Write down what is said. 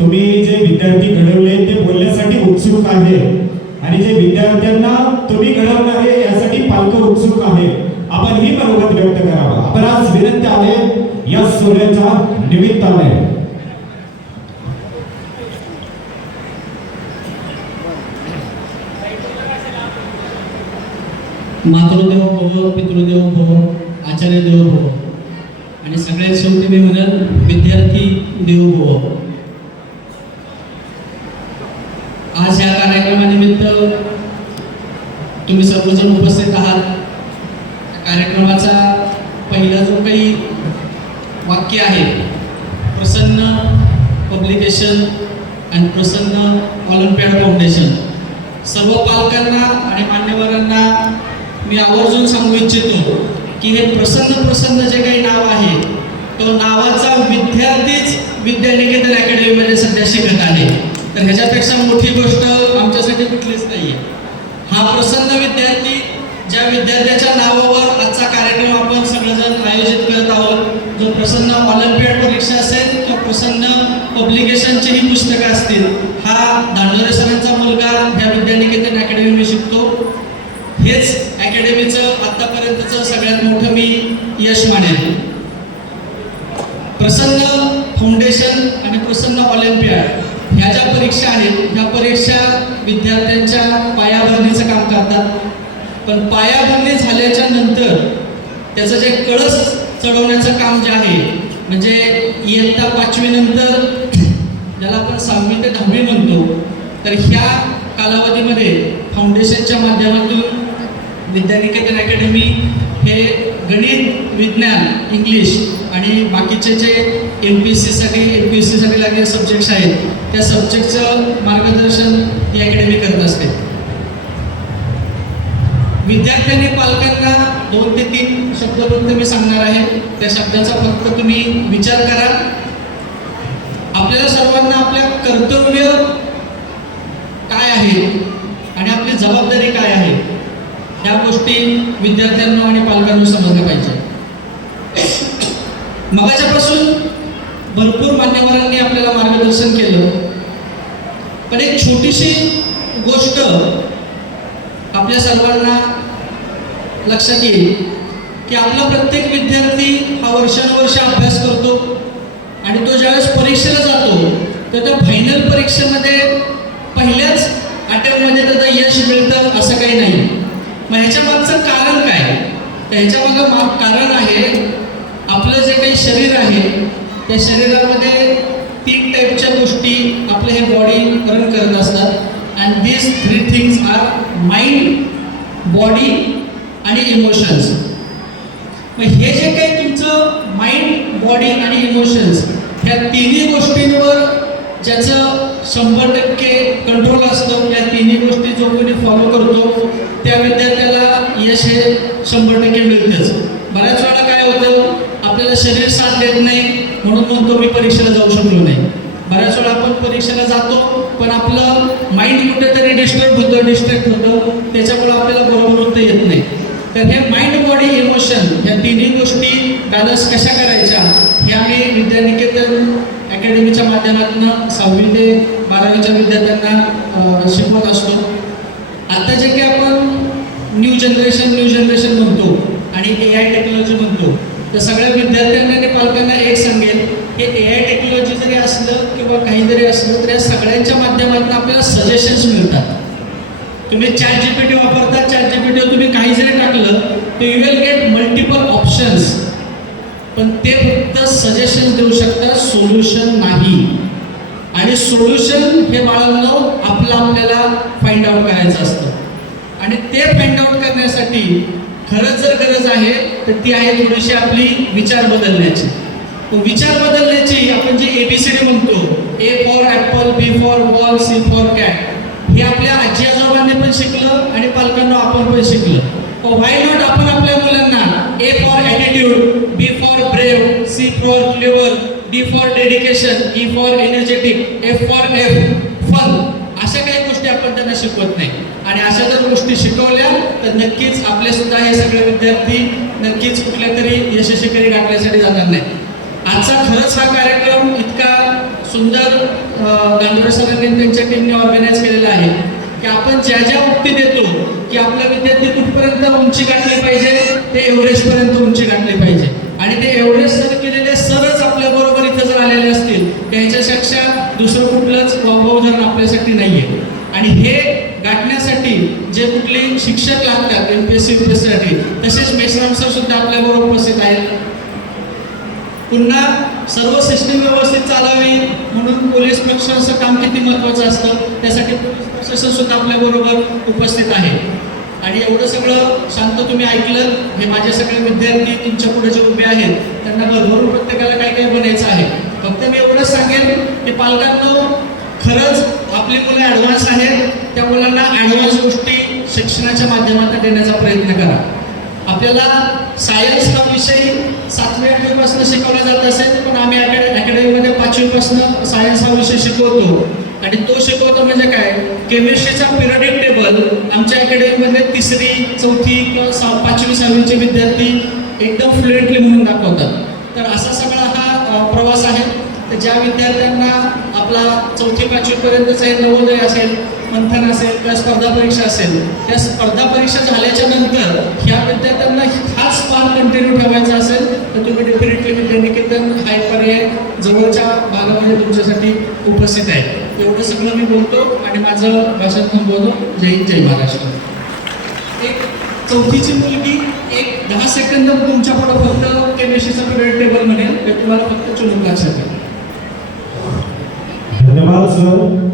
तुम्ही जे विद्यार्थी घडवले ते बोलण्यासाठी उत्सुक आहे. आणि जे विद्यार्थ्यांना तुम्ही घडवणारे यासाठी पालक उत्सुक आहे आपण ही मनोगत व्यक्त करावा. आपण आज विनंती आहे या सोहळ्याच्या निमित्ताने. मातृदेव भव पितृदेव भव आचार्य देव भव. आणि सगळ्यात शेवटी मी म्हणेल विद्यार्थी देऊ भव आज या कार्यक्रमानिमित्त तुम्ही सर्वजण उपस्थित आहात. त्या कार्यक्रमाचा पहिला जो काही वाक्य आहे. प्रसन्न पब्लिकेशन आणि प्रसन्न ऑलिम्पियाड फाउंडेशन सर्व पालकांना आणि मान्यवरांना मी आवर्जून सांगू इच्छितो की हे प्रसन्न प्रसन्न जे काही नाव आहे तो नावाचा विद्यार्थीच विद्यानिकेतन अकॅडमीमध्ये सध्या शिकत आहे. तर ह्याच्यापेक्षा मोठी गोष्ट आमच्यासाठी कुठलीच नाही आहे हा प्रसन्न विद्यार्थी ज्या विद्यार्थ्याच्या नावावर आजचा कार्यक्रम आपण सगळेजण आयोजित करत आहोत जो प्रसन्न ऑलिम्पियड परीक्षा असेल किंवा प्रसन्न पब्लिकेशनची ही पुस्तकं असतील हा दांडोरे सरांचा मुलगा ह्या विद्यानिकेतन अकॅडमीमध्ये शिकतो. हेच अकॅडमीचं आतापर्यंतचं सगळ्यात मोठं मी यश मानेन. प्रसन्न फाउंडेशन आणि प्रसन्न ऑलिम्पियाड ह्या ज्या परीक्षा आहेत. ह्या परीक्षा विद्यार्थ्यांच्या पायाभरणीचं काम करतात. पण पायाभरणी झाल्याच्यानंतर त्याचं जे कळस चढवण्याचं काम जे आहे म्हणजे इयत्ता पाचवीनंतर ज्याला आपण सहावी ते दहावी म्हणतो तर ह्या कालावधीमध्ये फाउंडेशनच्या माध्यमातून विद्यानिकेतन अकॅडमी हे गणित विज्ञान इंग्लिश आणि बाकीचे जे एम पी एस सीसाठी एम पी एस सीसाठी लागलेले सब्जेक्ट्स आहेत त्या सब्जेक्टचं मार्गदर्शन ही अकॅडमी करत असते. विद्यार्थ्यांनी पालकांना दोन ते तीन शब्द फक्त मी सांगणार आहे. त्या शब्दाचा फक्त तुम्ही विचार करा. आपल्याला सर्वांना आपल्या कर्तव्य काय आहे आणि आपली जबाबदारी काय आहे? ह्या गोष्टी विद्यार्थ्यांना आणि पालकांना समजल्या पाहिजे. मगाच्यापासून भरपूर मान्यवरांनी आपल्याला मार्गदर्शन केलं. पण एक छोटीशी गोष्ट आपल्या सर्वांना लक्षात येईल की आपला प्रत्येक विद्यार्थी हा वर्षानुवर्ष अभ्यास करतो आणि तो ज्यावेळेस परीक्षेला जातो तर त्या फायनल परीक्षेमध्ये पहिल्याच अटेम्प्टमध्ये त्याचं यश मिळतं असं काही नाही. मग ह्याच्या मागचं कारण काय? तर ह्याच्या मागं माग कारण आहे आपलं जे काही शरीर आहे त्या शरीरामध्ये तीन टाईपच्या गोष्टी आपलं हे बॉडी रन करत असतात. And these three things are mind body आणि इमोशन्स मग हे जे काही तुमचं माइंड बॉडी आणि इमोशन्स ह्या तिन्ही गोष्टींवर ज्याचं शंभर टक्के कंट्रोल असतं. या तिन्ही गोष्टी जो कोणी फॉलो करतो त्या विद्यार्थ्याला यश हे शंभर टक्के मिळतेच. बऱ्याच वेळा काय होतं आपल्याला शरीर साथ देत नाही म्हणून म्हणतो मी परीक्षेला जाऊ शकलो नाही. बऱ्याच वेळा आपण परीक्षेला जातो पण आपलं माइंड कुठेतरी डिस्टर्ब होतं डिस्ट्रॅक्ट होतं. त्याच्यामुळे आपल्याला बरोबर होतं येत नाही. तर हे माइंड बॉडी इमोशन या तिन्ही गोष्टी बॅलन्स कशा करायच्या हे आम्ही विद्यानिकेतन अकॅडमीच्या माध्यमातून सहावी ते बारावीच्या विद्यार्थ्यांना शिकवत असतो. आता जे काही आपण न्यू जनरेशन न्यू जनरेशन म्हणतो आणि ए आय टेक्नॉलॉजी म्हणतो तर सगळ्या विद्यार्थ्यांना आणि पालकांना एक सांगेल की ए आय टेक्नॉलॉजी जरी असलं किंवा काही जरी असलं तर या सगळ्यांच्या माध्यमातून आपल्याला सजेशन्स मिळतात. तुम्ही चॅट जीपीटी वापरता चॅट जीपीटीवर तुम्ही काही जरी टाकलं तर यू विल गेट पण ते फक्त सजेशन देऊ शकतात सोल्युशन नाही. आणि सोल्युशन हे बाळांनो आपलं आपल्याला फाइंड आउट करायचं असतं. आणि ते फाइंड आउट करण्यासाठी खरंच जर गरज आहे तर ती आहे थोडीशी आपली विचार बदलण्याची. विचार बदलण्याची आपण जे एबीसीडी म्हणतो A for apple B for ball C for cat हे आपल्या आजी आजोबांनी पण शिकलं आणि पालकांना आपण पण शिकलं. व्हाय नॉट आपण आपल्या मुलांना A for attitude B for brave flavour for D for dedication E for energetic F for F fun अशा काही गोष्टी आपण त्यांना शिकवत नाही. आणि अशा जर गोष्टी शिकवल्या तर नक्कीच आपले सुद्धा हे सगळे विद्यार्थी नक्कीच कुठल्या तरी यशस्वीकरी गाठण्यासाठी जाणार नाही आजचा खरंच हा कार्यक्रम इतका सुंदर गांधोरे सरांनी त्यांच्या टीमने ऑर्गनाईज केलेला आहे की आपण ज्या ज्या उक्ती देतो की आपला विद्यार्थी कुठपर्यंत उंची गाठली पाहिजे ते एव्हरेस्टपर्यंत उंची गाठली पाहिजे. आणि ते एवढे सर केलेले सरच आपल्या बरोबर इथं जर आलेले असतील त्याच्यापेक्षा दुसरं कुठलंच उदाहरण आपल्यासाठी नाही आहे आणि हे गाठण्यासाठी जे कुठले शिक्षक लागतात एम पी एस सी साठी तसेच मेश्राम सर सुद्धा आपल्याबरोबर उपस्थित आहेत. पुन्हा सर्व सिस्टीम व्यवस्थित चालावी म्हणून पोलीस प्रशासनाचं काम किती महत्त्वाचं असतं त्यासाठी पोलीस प्रशासन सुद्धा आपल्याबरोबर उपस्थित आहे. आणि एवढं सगळं शांत तुम्ही ऐकलं हे माझे सगळे विद्यार्थी तुमच्यापुढे जे उभे आहेत त्यांना भरभरून प्रत्येकाला काय काय बनायचं आहे. फक्त मी एवढंच सांगेन की पालकांनो खरंच आपली मुलं ॲडव्हान्स आहेत त्या मुलांना ॲडव्हान्स गोष्टी शिक्षणाच्या माध्यमातून देण्याचा प्रयत्न करा. आपल्याला सायन्स हा विषय सातवी आठवीपासून शिकवला जात असेल पण आम्ही अकॅडमीमध्ये पाचवीपासून सायन्स हा विषय शिकवतो. आणि तो शिकवतो म्हणजे काय? केमिस्ट्रीचा पिरियडिक टेबल आमच्या अकॅडमीमध्ये तिसरी चौथी किंवा सहा पाचवी सहावीचे विद्यार्थी एकदम फ्लुएंटली म्हणून दाखवतात. तर असा सगळा हा प्रवास आहे. तर ज्या विद्यार्थ्यांना आपला चौथी पाचवीपर्यंतचा हे नवोदय असेल मंथन असेल किंवा स्पर्धा परीक्षा असेल त्या स्पर्धा परीक्षा झाल्याच्यानंतर ह्या विद्यार्थ्यांना हाच पान कंटिन्यू ठेवायचा असेल तर तुम्ही डेफिनेटली म्हणजे विद्यानिकेतन हा एक पर्याय जवळच्या भागामध्ये तुमच्यासाठी उपस्थित आहे. एवढं सगळं मी बोलतो आणि माझं भाषण थांबवतो जय हिंद जय महाराष्ट्र. एक चौथीची मुलगी एक दहा सेकंद तुमच्या पुढं फक्त केमिस्ट्रीचा पिरियड टेबल म्हणेल. ते तुम्हाला फक्त चुनून लक्षात येईल धन्यवाद सर